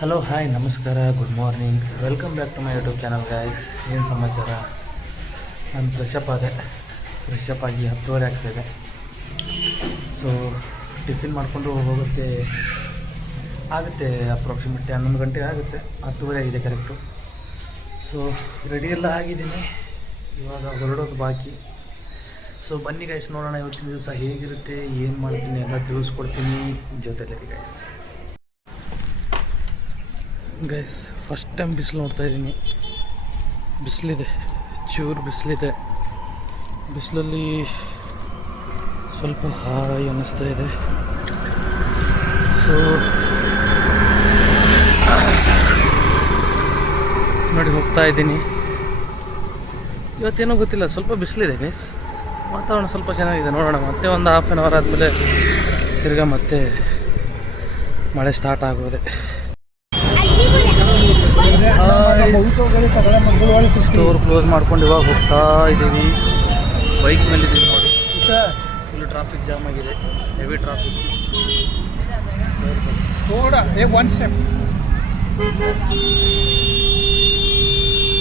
Hello hi ನಮಸ್ಕಾರ good morning welcome back to my YouTube channel guys. ಏನು ಸಮಾಚಾರ? ನಾನು ಫ್ರೆಶಪ್ ಆಗಿ 10:30 ಆಗ್ತಾಯಿದೆ. ಸೊ ಟಿಫಿನ್ ಮಾಡಿಕೊಂಡು ಆಗುತ್ತೆ ಅಪ್ರಾಕ್ಸಿಮೇಟ್ಲಿ 11 ಗಂಟೆ ಆಗುತ್ತೆ. 10:30 ಆಗಿದೆ ಕರೆಕ್ಟು. ಸೊ ರೆಡಿ ಎಲ್ಲ ಆಗಿದ್ದೀನಿ, ಇವಾಗ ಹೊರಡೋದು ಬಾಕಿ. ಸೊ ಬನ್ನಿ ಗೈಸ್, ನೋಡೋಣ ಇವತ್ತಿನ ದಿವಸ ಹೇಗಿರುತ್ತೆ, ಏನು ಮಾಡ್ತೀನಿ ಎಲ್ಲ ತಿಳಿಸ್ಕೊಡ್ತೀನಿ ಜೊತೆಲಿ ಗೈಸ್. ಫಸ್ಟ್ ಟೈಮ್ ಬಿಸಿಲು ನೋಡ್ತಾಯಿದ್ದೀನಿ. ಬಿಸಿಲಿದೆ, ಚೂರು ಬಿಸಿಲಿದೆ. ಬಿಸಿಲಲ್ಲಿ ಸ್ವಲ್ಪ ಹಾಯ್ ಅನ್ನಿಸ್ತಾ ಇದೆ. ಸೊ ನೋಡಿ ಹೋಗ್ತಾ ಇದ್ದೀನಿ. ಇವತ್ತೇನೋ ಗೊತ್ತಿಲ್ಲ, ಸ್ವಲ್ಪ ಬಿಸಿಲಿದೆ ಗೈಸ್. ವಾತಾವರಣ ಸ್ವಲ್ಪ ಚೆನ್ನಾಗಿದೆ. ನೋಡೋಣ, ಮತ್ತೆ ಒಂದು ಹಾಫ್ ಆನ್ ಅವರ್ ಆದಮೇಲೆ ತಿರ್ಗಾ ಮತ್ತೆ ಮಳೆ ಸ್ಟಾರ್ಟ್ ಆಗೋದೆ. ಸ್ಟೋರ್ ಕ್ಲೋಸ್ ಮಾಡ್ಕೊಂಡು ಇವಾಗ ಹೋಗ್ತಾ ಇದ್ದೀವಿ. ಬೈಕ್ ಮೇಲಿದ್ದೀವಿ ನೋಡಿ. ಫುಲ್ ಟ್ರಾಫಿಕ್ ಜಾಮ್ ಆಗಿದೆ, ಹೆವಿ ಟ್ರಾಫಿಕ್.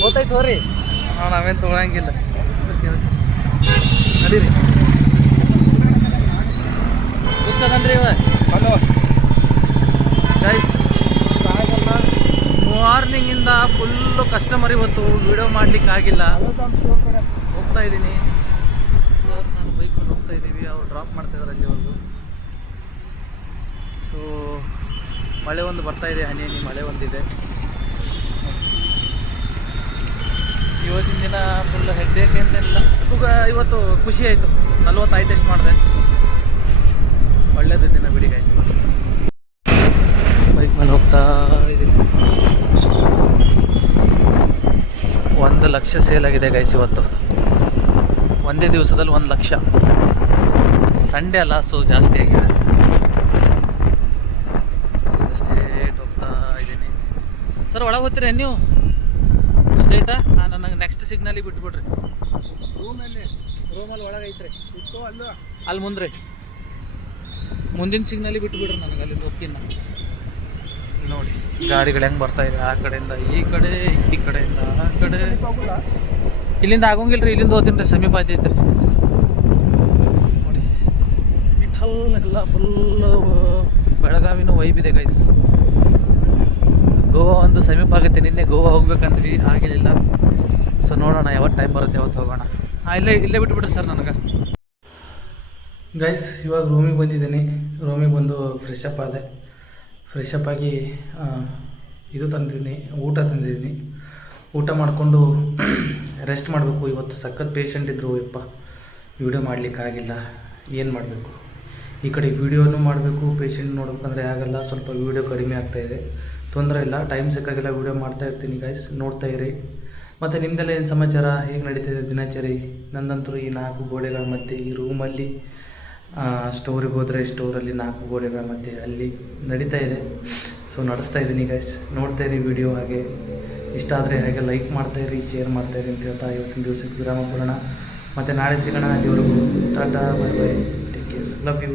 ಹೋಗ್ತಾಯ್ತು ಹೋರಿ. ನಾವೇನು ತೊಗೊಳಂಗಿಲ್ಲ, ನಡೀರಿ. ಗೊತ್ತದನ್ರಿ ಇವ. ಹಲೋ ಗೈಸ್, ಮಾರ್ನಿಂಗಿಂದ ಫುಲ್ಲು ಕಸ್ಟಮರ್ ಇವತ್ತು ವಿಡಿಯೋ ಮಾಡಲಿಕ್ಕೆ ಆಗಿಲ್ಲ. ಹೋಗ್ತಾ ಇದ್ದೀನಿ, ನಾನು ಬೈಕಲ್ಲಿ ಹೋಗ್ತಾ ಇದ್ದೀವಿ. ಅವ್ರು ಡ್ರಾಪ್ ಮಾಡ್ತಾಯಿದ್ದಾರೆ ಅಲ್ಲಿವರೆಗೂ. ಸೊ ಮಳೆ ಒಂದು ಬರ್ತಾ ಇದೆ, ಹನಿ ಮಳೆ ಒಂದಿದೆ. ಇವತ್ತಿನ ದಿನ ಫುಲ್ ಹೆಡ್ಡೇಕ್ ಏನಿಲ್ಲ. ಇವತ್ತು ಖುಷಿ ಆಯಿತು. 40 ಐ ಟೆಸ್ಟ್ ಮಾಡಿದೆ. ಒಳ್ಳೆಯದು ದಿನ ಬಿಡಿ ಗೈಸ್. ಬೈಕ್ ಮೇಲೆ ಹೋಗ್ತಾ ಇದ್ದೀನಿ. 1 ಲಕ್ಷ ಸೇಲ್ ಆಗಿದೆ ಗೈಸ್ ಇವತ್ತು. ಒಂದೇ ದಿವಸದಲ್ಲಿ 1 ಲಕ್ಷ. ಸಂಡೇ ಅಲ್ಲ, ಸೊ ಜಾಸ್ತಿ ಆಗಿದೆ. ಸ್ಟೇಟ್ ಹೋಗ್ತಾ ಇದ್ದೀನಿ. ಸರ್ ಒಳಗೆ ಹೋಗ್ತೀರಾ ನೀವು ಸ್ಟೇಟಾ? ನನಗೆ ನೆಕ್ಸ್ಟ್ ಸಿಗ್ನಲಿಗೆ ಬಿಟ್ಬಿಡ್ರಿ. ರೂಮಲ್ಲಿ ಒಳಗೆ ಐತ್ರಿ, ಅಲ್ಲಿ ಮುಂದ್ರಿ. ಮುಂದಿನ ಸಿಗ್ನಲಿಗೆ ಬಿಟ್ಬಿಡ್ರಿ, ನನಗೆ ಅಲ್ಲಿ ಹೋಗ್ತೀನಿ ನಾನು. ನೋಡಿ ಗಾಡಿಗಳು ಹೆಂಗೆ ಬರ್ತಾ ಇದೆ, ಆ ಕಡೆಯಿಂದ ಈ ಕಡೆ, ಈ ಕಡೆಯಿಂದ ಆ ಕಡೆ. ಇಲ್ಲಿಂದ ಆಗೋಂಗಿಲ್ಲ ರೀ, ಇಲ್ಲಿಂದ ಹೋಗ್ತೀನಿ ರೀ, ಸಮೀಪ ಆಯ್ತೈತ್ರಿ. ನೋಡಿ ವಿಠಲ್ ಎಲ್ಲ ಫುಲ್ಲು ಬೆಳಗಾವಿನೂ ವೈಬ್ ಇದೆ ಗೈಸ್. ಗೋವಾ ಒಂದು ಸಮೀಪ ಆಗುತ್ತೆ. ನಿನ್ನೆ ಗೋವಾ ಹೋಗ್ಬೇಕಂದ್ರಿ, ಆಗಿಲ್ಲ. ಸೊ ನೋಡೋಣ ಯಾವತ್ತು ಟೈಮ್ ಬರುತ್ತೆ ಯಾವತ್ತು ಹೋಗೋಣ. ಇಲ್ಲೇ ಬಿಟ್ಬಿಡ್ರಿ ಸರ್ ನನಗೆ. ಗೈಸ್ ಇವಾಗ ರೂಮಿಗೆ ಬಂದಿದ್ದೀನಿ. ರೂಮಿಗೆ ಬಂದು ಫ್ರೆಶಪ್ ಆದೆ. ಫ್ರೆಶಪ್ ಆಗಿ ಇದು ತಂದಿದ್ದೀನಿ, ಊಟ ತಂದಿದ್ದೀನಿ. ಊಟ ಮಾಡಿಕೊಂಡು ರೆಸ್ಟ್ ಮಾಡಬೇಕು. ಇವತ್ತು ಸಖತ್ ಪೇಷಂಟ್ ಇದ್ದರು. ಯಪ್ಪ ವೀಡಿಯೋ ಮಾಡಲಿಕ್ಕಾಗಿಲ್ಲ, ಏನು ಮಾಡಬೇಕು. ಈ ಕಡೆ ವೀಡಿಯೋನೂ ಮಾಡಬೇಕು, ಪೇಷಂಟ್ ನೋಡ್ಬೇಕಂದ್ರೆ ಆಗಲ್ಲ. ಸ್ವಲ್ಪ ವೀಡಿಯೋ ಕಡಿಮೆ ಆಗ್ತಾಯಿದೆ, ತೊಂದರೆ ಇಲ್ಲ. ಟೈಮ್ ಸಿಕ್ಕಾಗೆಲ್ಲ ವೀಡಿಯೋ ಮಾಡ್ತಾಯಿರ್ತೀನಿ ಗೈಸ್, ನೋಡ್ತಾ ಇರಿ. ಮತ್ತು ನಿಮ್ಮದೆಲ್ಲ ಏನು ಸಮಾಚಾರ, ಹೇಗೆ ನಡೀತಿದೆ ದಿನಚರಿ? ನಂದಂತೂ ಈ 4 ಗೋಡೆಗಳ ಮಧ್ಯೆ ಈ ರೂಮಲ್ಲಿ, ಸ್ಟೋರಿಗೆ ಹೋದರೆ ಸ್ಟೋರಲ್ಲಿ 4 ಗೋಡೆಗಳ ಮಧ್ಯೆ ಅಲ್ಲಿ ನಡೀತಾ ಇದೆ. ಸೊ ನಡೆಸ್ತಾ ಇದ್ದೀನಿ ಗೈಸ್, ನೋಡ್ತಾ ಇರಿ ವಿಡಿಯೋ. ಹಾಗೆ ಇಷ್ಟ ಆದರೆ ಹಾಗೆ ಲೈಕ್ ಮಾಡ್ತಾಯಿರಿ, ಶೇರ್ ಮಾಡ್ತಾಯಿರಿ ಅಂತ ಹೇಳ್ತಾ ಇವತ್ತಿನ ದಿವಸಕ್ಕೆ ವಿರಾಮ ಕೊಡೋಣ. ಮತ್ತು ನಾಳೆ ಸಿಗೋಣ. ಅಲ್ಲಿವರೆಗೂ tata, bye bye, take care, love you.